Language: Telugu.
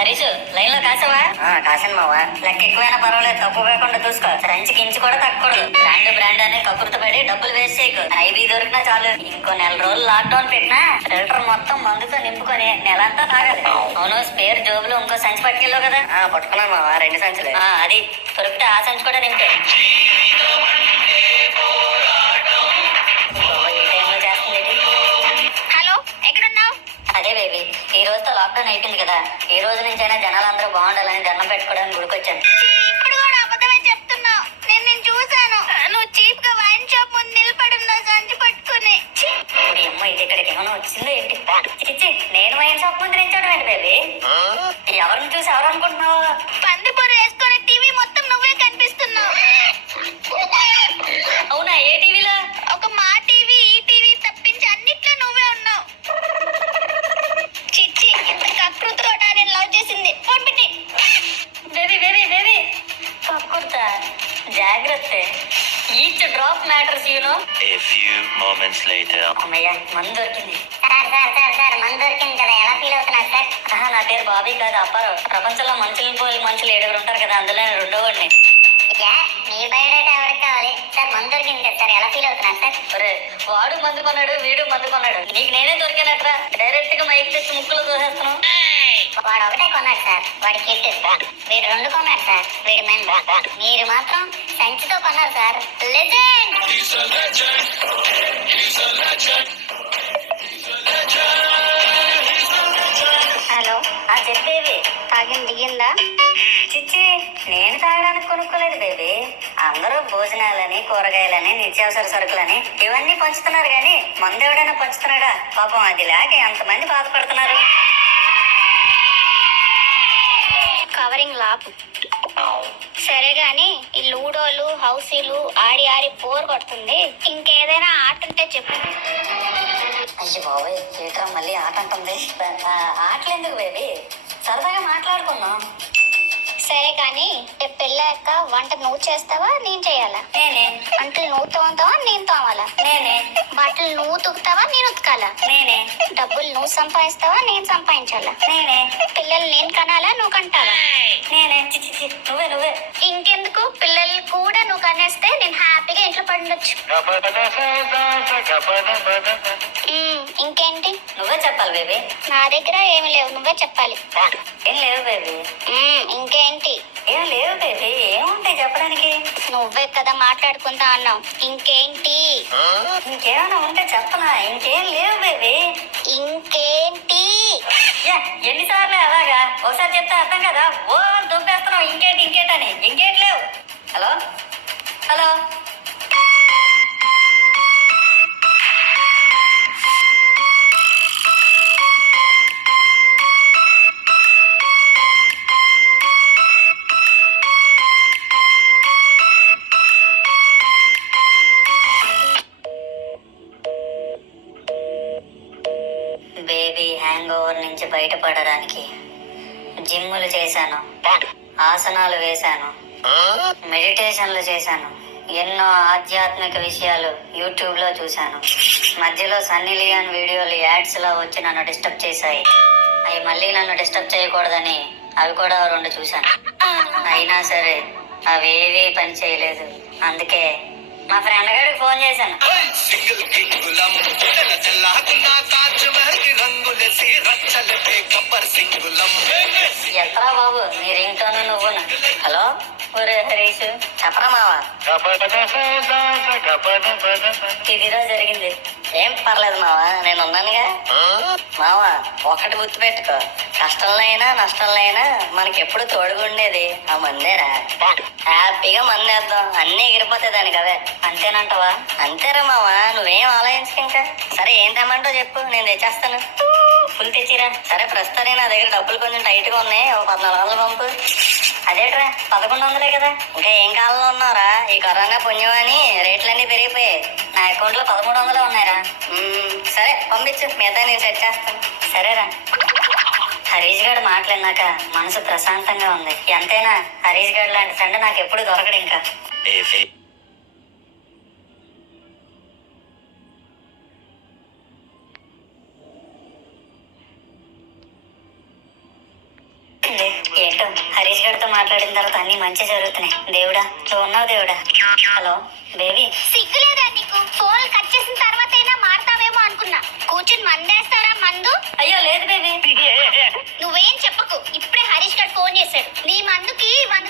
హరీష్ లైన్ లో కాసావా? కాసాను మావా. లెక్క ఎక్కువైనా పర్వాలేదు, తక్కువ కాకుండా చూసుకో. రంచికి ఇంచు కూడా తగ్గకూడదు. బ్రాండ్ అని కక్కుర్తి పడి డబ్బులు వేస్ట్ చేయకు. ఐబీ దొరికినా చాలు. ఇంకో నెల రోజులు లాక్ డౌన్ పెట్టినా ఫిల్టర్ మొత్తం మందుతో నింపుకొని నెలంతా తాగాలి. అవును, స్పేర్ జోబులు ఇంకో సంచి పట్టుకెళ్ళావు కదా? పట్టుకున్నాను మావా, 2 సంచులు. అది దొరికితే ఆ సంచి కూడా నింపే. హలో, ఎక్కడున్నావు? అదే బేబీ, ఈ రోజుతో లాక్డౌన్ అయిపోయింది కదా. ఈ రోజు నుంచైనా జనాలందరూ బాగుండాలని దండం పెట్టుకోవడానికి గుడికొచ్చాను. ఇప్పుడు కూడా అబద్ధమే చెప్తున్నావు. నేను చూసాను, నువ్వు చీప్ గా వైన్ షాప్ ముందు నిలబడున్నా సంచి పట్టుకుని. ఇప్పుడు అమ్మ ఇది ఇక్కడికి ఏమైనా వచ్చిందో ఏంటి? చిచ్చి, నేను వైన్ షాప్ ముందు నిల్చోవడం ఏంటి బేబీ? ఎవరిని చూసి ఎవరు అనుకుంటున్నావు? పందిపూర వేసుకునే టీవీ మొత్తం నువ్వే కనిపిస్తున్నావు. అవునా, ఏ టీవీలో? ఒక మా టీవీ, ఈ టీవీ తప్పించి అన్నిట్లో నువ్వే ఉన్నావు. చిచ్చి, ఇంత కకృతితో నేను లవ్ చేసింది. ఫోన్ పెట్టి. బేబీ బేబీ బేబీ, కకృత జాగ్రత్త. Each drop matters, you know. A few moments later. అమ్మయ్య, మందు దొరికింది. సార్ మందు దొరికింది కదా, ఎలా ఫీల్ అవుతున్నారు సార్? నా పేరు బాబీ కాదు, అప్పారావు. ప్రపంచంలో మనుషులు పోలి మనుషులు 7 ఉంటారు కదా, అందులో 2వ వాడిని. మీ బయోడేటా ఎవరికి కావాలి సార్? మందు దొరికింది కదా సార్, ఎలా ఫీల్ అవుతున్నారు సార్? వాడు మందు కొన్నాడు, వీడు మందు కొన్నాడు. నీకు నేనే దొరికానట్రా. డైరెక్ట్ గా మైక్ తెచ్చి ముక్కులో దోసేస్తున్నావు. వాడు ఒకటే కొన్నాడు సార్, వాడి కిట్. వీడు 2 కొన్నాడు సార్, వీడి మెన్. మీరు మాత్రం సంచితో కొన్నారు సార్. లెజెండ్. హలో, చెప్పేవి తాగింది దిగిందా? చిచ్చి, నేను తాగడానికి కొనుక్కోలేదు బేబీ. అందరూ భోజనాలని, కూరగాయలని, నిత్యావసర సరుకులని ఇవన్నీ పంచుతున్నారు గాని మందు ఎవడైనా పంచుతున్నాడా? పాపం అది లేక ఎంతమంది బాధపడుతున్నారు. కవరింగ్ లాపు. సరే గాని ఈ లూడోలు, హౌసీలు ఆడి ఆడి బోర్ కొడుతుంది. ఇంకేదైనా ఆట ఉంటే చెప్పు. అయ్యో బాబోయ్, ఏట్రా మళ్ళీ ఆట అంటుంది. ఆటలు ఎందుకు బేబీ, సరదాగా మాట్లాడుకుందాం. సరే కానీ పెళ్ళాక వంట నువ్వు చేస్తావా, నేను చేయాలా? నేనే. అంటలు నువ్వు తోముతావా, నేను తోమాలా? నేనే. బట్టలు నువ్వు ఉతుకుతావా, నేను ఉతకాలా? నేనే. డబ్బులు నువ్వు సంపాదిస్తావా, నేను సంపాదించాలా? నేనే. పిల్లలు నేను కనాలా, నువ్వు కంటావా? నేనే. నువ్వే. ఇంకెందుకు, పిల్లలు కూడా నువ్వు కనేస్తే నేను హ్యాపీగా ఇంట్లో పడుండొచ్చు. ఇంకేంటి? నువ్వే చెప్పాలి బేబీ. నా దగ్గర ఏమి లేవు, నువ్వే చెప్పాలి. ఏం లేవు బేబీ. ఇంకేంటి? ఏం లేవు బేబీ. ఏముంటాయి చెప్పడానికి? నువ్వే కదా మాట్లాడుకుంటా అన్నావు. ఇంకేంటి? ఇంకేమైనా ఉంటే చెప్పనా? ఇంకేం లేవు బేబీ. ఇంకేంటి? ఎన్నిసార్లు అలాగా? ఒకసారి చెప్తే అర్థం కదా. ఓ దుబ్బేస్తున్నావు ఇంకేంటని. ఇంకేంటి లేవు. హలో. బేబీ హ్యాంగ్ ఓవర్ నుంచి బయటపడడానికి జిమ్ములు చేశాను, ఆసనాలు వేశాను, మెడిటేషన్లు చేశాను, ఎన్నో ఆధ్యాత్మిక విషయాలు యూట్యూబ్ లో చూశాను. మధ్యలో సన్నీ లియోన్ వీడియోలు యాడ్స్ లో వచ్చి నన్ను డిస్టర్బ్ చేశాయి. అవి మళ్ళీ నన్ను డిస్టర్బ్ చేయకూడదని అవి కూడా 2 చూశాను. అయినా సరే అవేవీ పని చేయలేదు. అందుకే మా ఫ్రెండ్ గారికి ఫోన్ చేశాను. ఎత్తరా బాబు, నీ రింగ్ టోన్ నువ్వును. హలో. ఒరే హరీష్, చెప్పరా మావా. ఇదిరా జరిగింది. ఏం పర్లేదు మావా, నేను ఉన్నానుగా. మావా, ఒకటి గుర్తుపెట్టుకో, కష్టంలో అయినా నష్టంలో అయినా మనకి ఎప్పుడు తోడుగా ఉండేది ఆ మందేరా. హ్యాపీగా మందేద్దాం, అన్ని ఎగిరిపోతాయి దానికి అవే. అంతేనంటవా? అంతేరా మావా, నువ్వేం ఆలోచించక. ఇంకా సరే, ఏం తెమ్మంటో చెప్పు, నేను తెచ్చేస్తాను. ఫుల్ తెచ్చిరా. సరే, ప్రస్తుతానికి నా దగ్గర డబ్బులు కొంచెం టైట్ గా ఉన్నాయి, 1400 పంపు. అదేట్రా, 1100 కదా. ఇంకా ఏం కాలంలో ఉన్నారా? ఈ కరోనా పుణ్యం అని రేట్లన్నీ పెరిగిపోయాయి. నా అకౌంట్ లో 1300 ఉన్నాయిరా. సరే పంపించు, మిగతా నేను సెట్ చేస్తాను. సరేరా. హరీష్ గారు మాట్లాడినాక మనసు ప్రశాంతంగా ఉంది. ఎంతైనా హరీష్ గారు లాంటి ఫ్రెండ్ నాకు ఎప్పుడు దొరకడు ఇంకా. కరెక్ట్. హరీష్ గారితో మాట్లాడిన తర్వాత అన్ని మంచి జరుగుతున్నాయి. దేవుడా నువ్వు ఉన్నావు దేవుడా. Hello baby. సిగ్గులేదా నీకు? ఫోన్ కట్ చేసిన తర్వాత అయినా మారతావేమో అనుకున్నా. కూర్చుని మందేస్తారా మందు? అయ్యో లేదు బేబీ. నువ్వేం చెప్పకు. ఇప్పుడే హరీష్ గారు ఫోన్ చేశాడు. నీ మందుకి 100